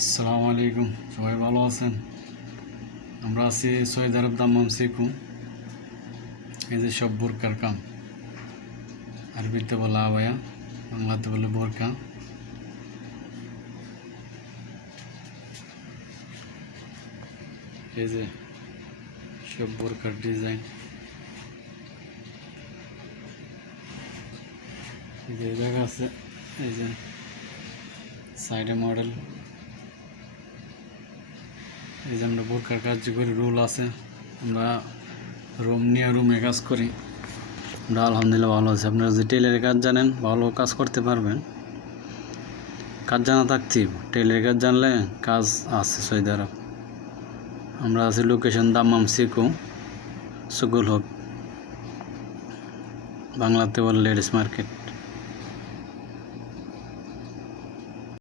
আসসালামু আলাইকুম, সবাই ভালো আছেন? আমরা আছি সৌদি আরব দাম্মাম সিকু। এই যে সব বোরকার কাম, আরবিতে বলে আবায়া, বাংলাতে বলে বোরকা। এই যে সব বোরকার ডিজাইন, এই যে জায়গা আছে, এই যে সাইডে মডেল। এই যে আমরা বোরকার কাজ করি, রুল আছে, আমরা রুম নিয়ে রুমে কাজ করি। আমরা আলহামদুলিল্লাহ ভালো আছে। আপনারা যে টেলারের কাজ জানেন, ভালো কাজ করতে পারবেন। কাজ জানা থাকতেই, টেলারের কাজ জানলে কাজ আছে সৌদি আরব। আমরা আছি লোকেশন দাম্মাম সিকু, সুকুল হক, বাংলাতে বলে লেডিস মার্কেট।